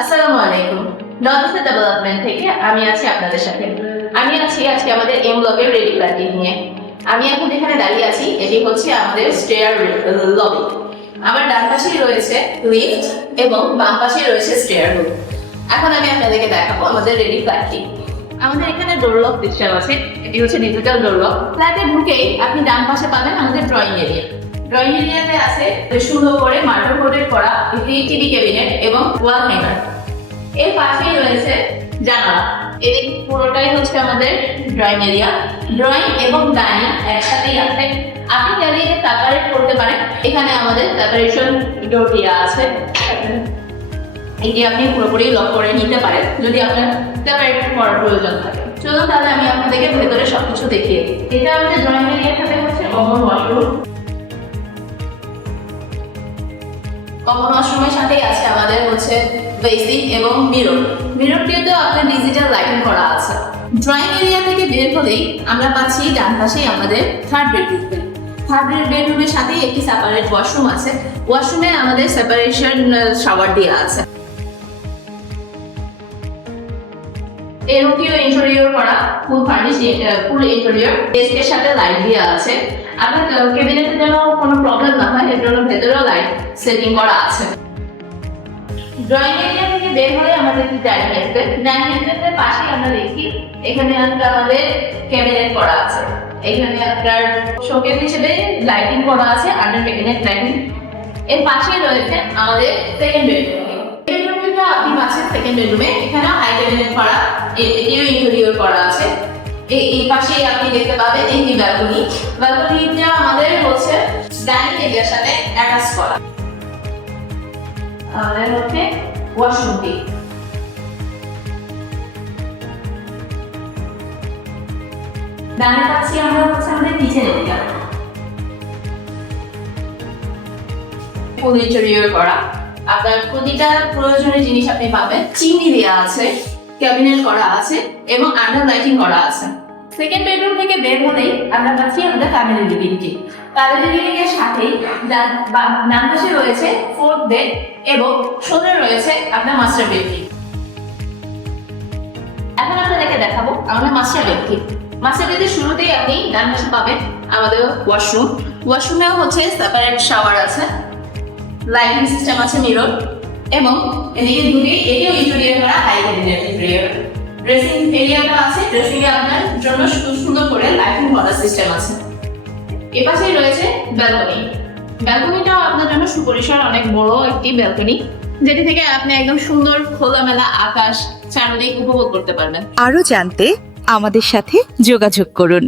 আসসালামু আলাইকুম। North development থেকে আমি আছি আপনাদের সাথে। আমি আছি আজকে আমাদের এম ব্লকের রেডি প্ল্যাটিং নিয়ে। আমি এখন যেখানে দাঁড়িয়ে আছি এটি হচ্ছে আমাদের স্টেয়ার লবি। আমার ডান পাশেই রয়েছে লিফট এবং বাম পাশেই রয়েছে স্টেয়ার রুম। এখন আমি আপনাদেরকে দেখাবো আমাদের রেডি প্ল্যাটিং। আমাদের এখানে ডোর লক সিস্টেম আছে। এটি হচ্ছে ডিজিটাল ডোর লক। ফ্ল্যাটে ঢুকেই আপনি ডান পাশে পাবেন আমাদের ড্রয়িং এরিয়া। ড্রয়িং এরিয়াতে আছে সুন্দর করে মার্বেল কোটেড করা একটি টিভি ক্যাবিনেট এবং ওয়াল হ্যাঙ্গার। এর পাশেই রয়েছে জানালা। এদিক পুরোটাই হচ্ছে আমাদের ড্রয়িং এরিয়া। ড্রয়িং এবং ডাইনিং একসাথেই আছে। আপনি চাইলে সেপারেট করতে পারেন। এখানে আমাদের সেপারেশন ডোর দেওয়া আছে। এটি আপনি পুরোপুরি লক করে নিতে পারেন যদি আপনার সেপারেট করার প্রয়োজন থাকে। চলুন তাহলে আমি আপনাদেরকে ভেতরে সবকিছু দেখিয়ে দিই। এটা আমাদের ড্রয়িং এরিয়া থেকে হচ্ছে কমন ওয়াশরুম। কমন ওয়াশরুমের সাথেই আছে আমাদের হচ্ছে বেসিন এবং মিরর। মিররটিতেও আপনার ডিজিটাল লাইটিং করা আছে। ড্রয়িং এরিয়া থেকে বের হলেই আমরা পাচ্ছি ডান পাশেই আমাদের থার্ড বেডরুম। থার্ড বেডরুমের সাথেই একটি সেপারেট ওয়াশরুম আছে। ওয়াশরুমে আমাদের সেপারেশন শাওয়ার দেওয়া আছে। এই রুমটিও ইন্টেরিয়র করা, ফুল ফার্নিশ, ফুল ইন্টেরিয়র। ডেস্কের সাথে লাইট দেওয়া আছে। আপনার ক্যাবিনেটের জন্য কোনো প্রবলেম না হয় এর জন্য ভেতরেও লাইট সেটিং করা আছে। ড্রয়িং এরিয়া থেকে বের হলে আমাদের একটি ডাইনিং স্পেস। ডাইনিং স্পেসের পাশেই আমরা দেখি এখানে আমাদের ক্যাবিনেট করা আছে। এখানে আপনার শোকেস হিসেবে লাইটিং করা আছে, আন্ডার ক্যাবিনেট লাইটিং। এর পাশেই রয়েছে আমাদের সেকেন্ড বেডরুম। বেডরুমটা আপনি পাচ্ছেন সেকেন্ড বেডরুমে। এখানে হাই ক্যাবিনেট করা, এটিও ইন্টেরিয়র করা আছে। এই পাশেই আপনি দেখতে পাবেন একটি ব্যালকনি। ব্যালকনিটা আমাদের হচ্ছে ডাইনিং এরিয়ার সাথে অ্যাটাচ করা। আমাদের হচ্ছে ওয়াশরুমটি। ডানে পাচ্ছি আমরা হচ্ছে আমাদের কিচেন এরিয়া। ফুল ইন্টেরিয়র করা। আপনার প্রতিটা প্রয়োজনীয় জিনিস আপনি পাবেন। চিমনি দেওয়া আছে, ক্যাবিনেট করা আছে এবং আন্ডার লাইটিং করা আছে। সেকেন্ড বেডরুম থেকে বের হলেই আমরা পাচ্ছি আমাদের ফ্যামিলি লিভিংটি। ফ্যামিলি লিভিং এর সাথেই ডান পাশে রয়েছে ফোর্থ বেড এবং সোজা রয়েছে আপনার মাস্টার বেডটি। এখন আপনাদেরকে দেখাবো আমাদের মাস্টার বেডটি। মাস্টার বেডের শুরুতেই আপনি ডান পাশে পাবেন আমাদের ওয়াশরুম। ওয়াশরুমেও হচ্ছে সেপারেট শাওয়ার আছে, লাইটিং সিস্টেম আছে, মিরর এবং এদিকে ঢুকে এটিও ইন্টেরিয়র করা হাই ক্যাবিনেট ইন্টেরিয়র। ড্রেসিং এরিয়াটা আছে। ড্রেসিং এ আপনার জন্য সুন্দর করে লাইটিং করার সিস্টেম আছে। এপাশেই রয়েছে ব্যালকনি। ব্যালকনিটাও আপনার জন্য সুপরিসর অনেক বড় একটি ব্যালকনি, যেটি থেকে আপনি একদম সুন্দর খোলামেলা আকাশ চারদিক উপভোগ করতে পারবেন। আরো জানতে আমাদের সাথে যোগাযোগ করুন।